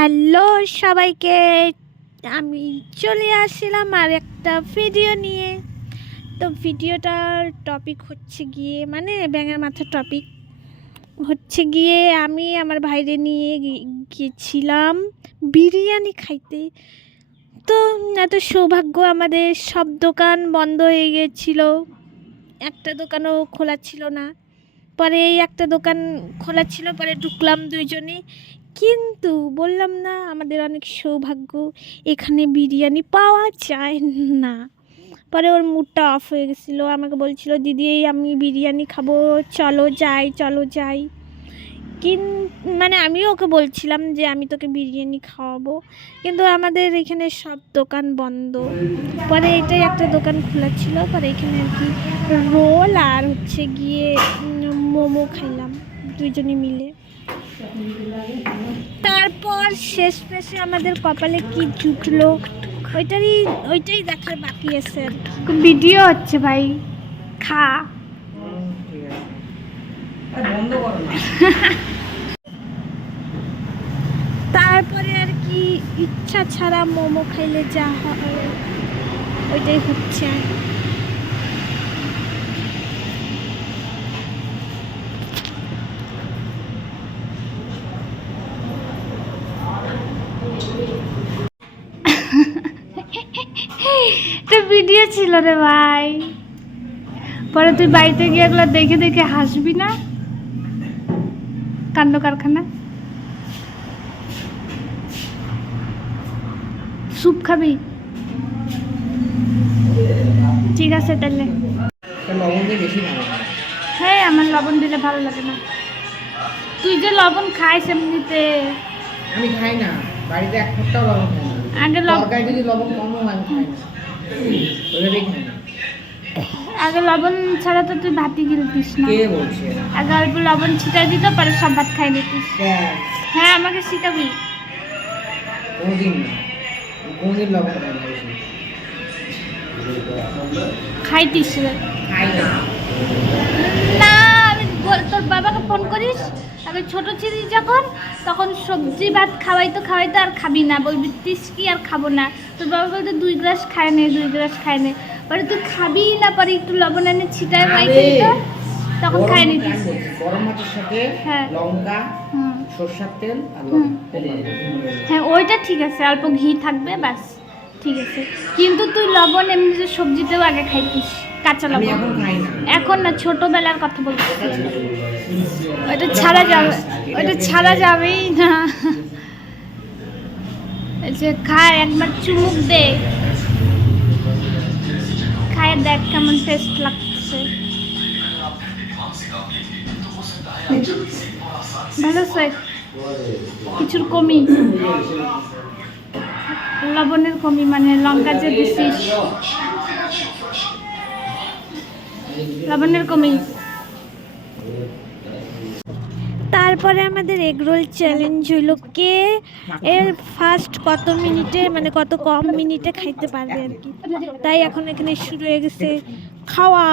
Hello সবাইকে, আমি চলে আসলাম আর একটা ভিডিও নিয়ে। তো ভিডিওটার টপিক হচ্ছে গিয়ে ব্যাঙের মাথার টপিক হচ্ছে গিয়ে আমি আমার ভাইরে নিয়ে গিয়েছিলাম বিরিয়ানি খাইতে। তো এত সৌভাগ্য, আমাদের সব দোকান বন্ধ হয়ে গিয়েছিল, একটা দোকানও খোলা ছিল না। পরে এই একটা দোকান খোলা ছিল, পরে ঢুকলাম দুইজনে। কিন্তু বললাম না, আমাদের অনেক সৌভাগ্য, এখানে বিরিয়ানি পাওয়া যায় না। পরে ওর মুডটা অফ হয়ে গেছিলো, আমাকে বলছিল দিদি আমি বিরিয়ানি খাবো, চলো যাই চলো যাই। আমিও ওকে বলছিলাম যে আমি তোকে বিরিয়ানি খাওয়াবো, কিন্তু আমাদের এখানে সব দোকান বন্ধ। পরে এটাই একটা দোকান খোলা ছিল, পরে এখানে আর কি রোল আর হচ্ছে গিয়ে মোমো খাইলাম দুইজনে মিলে। তারপর শেষ পেশে আমাদের কপালে কি জুটলো ওইটাই দেখার বাকি আছে। ভিডিও হচ্ছে ভাই, খা তারপরে আর কি ইচ্ছা ছাড়া মোমো খাইলে যা হয় ওইটাই হচ্ছে। ভিডিও ছিল রে ভাই, পরে তুই বাড়িতে গিয়ে এগুলো দেখে দেখে হাসবি না? কাণ্ড কারখানা। স্যুপ খাবি? ঠিক আছে তাহলে। হ্যাঁ, আমার লবণ দিলে ভালো লাগে না। তুই যে লবণ খাইস এমনিতে। আমি খাই না, বাড়িতে এক ফোঁটাও লবণ খাই না। আগে তরকারি যদি লবণ কম হয় আমি খাই না, ওইভাবেই খাই না। আগে লবণ ছাড়া তো তুই ভাতই গিলতিস না। কে বলছে? আগে অল্প লবণ ছিটাই দিত, পরে সব ভাত খাই নিতিস। হ্যাঁ, আমাকে শিখাবি। কোনদিন না, কোনদিন লবণ খাই না। খাইতিস রে? খাই না। না, আমি তোর বাবাকে ফোন করিস, আমি ছোট ছিলি যখন, তখন সবজি ভাত খাওয়াইতো আর খাবি না, বলবি কি আর খাবো না। তোর বাবা বলতো 2 গ্লাস খায় নে, 2 গ্লাস খায় নে, পরে তুই খাবি না, পরে একটু লবণ এনে ছিটায় পাইতে দিত, তখন খাই নিতিস। গরম ভাতের সাথে লঙ্কা, সরষের তেল আর লবণ। হ্যাঁ, ওইটা ঠিক আছে, অল্প ঘি থাকবে ব্যাস, ঠিক আছে। কিন্তু তুই লবণ এমনি যে সবজিতেও আগে খাইতিস, কাঁচা লবণ। এখন না, ছোটবেলার কথা বলছিস। ওইটা ছাড়া যাবেই না। যে খায়, একবার চুমুক দে, খায় দেখ কেমন টেস্ট লাগছে। ভালো আছে, কিছুর কমি, লবণের কমি, লঙ্কা যে দিছিস লবণের কমি। তারপরে আমাদের এগরোল চ্যালেঞ্জ হইল, কে এর ফার্স্ট কত মিনিটে কত কম মিনিটে খাইতে পারবে আর কি। তাই এখন এখানে শুরু হয়ে গেছে খাওয়া।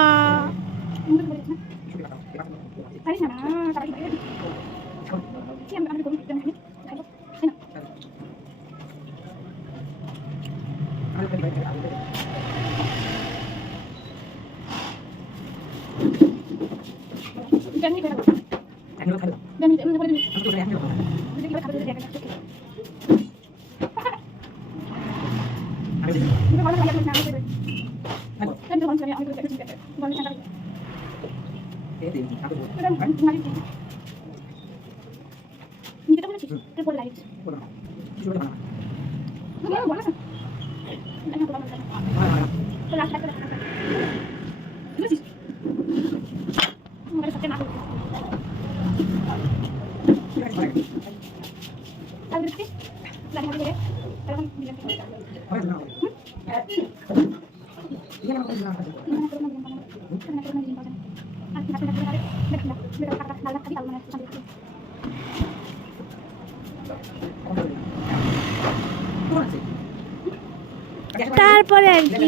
তারপরে আর কি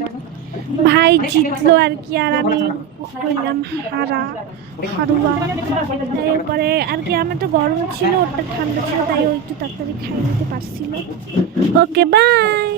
ভাই জিতলো আর কি, আর আমি হইলাম হারুয়া। তারপরে আর কি আমার তো গরম ছিল, ওটা ঠান্ডা ছিল, তাই ও একটু তাড়াতাড়ি খাইয়ে নিতে পারছিল। Okay bye.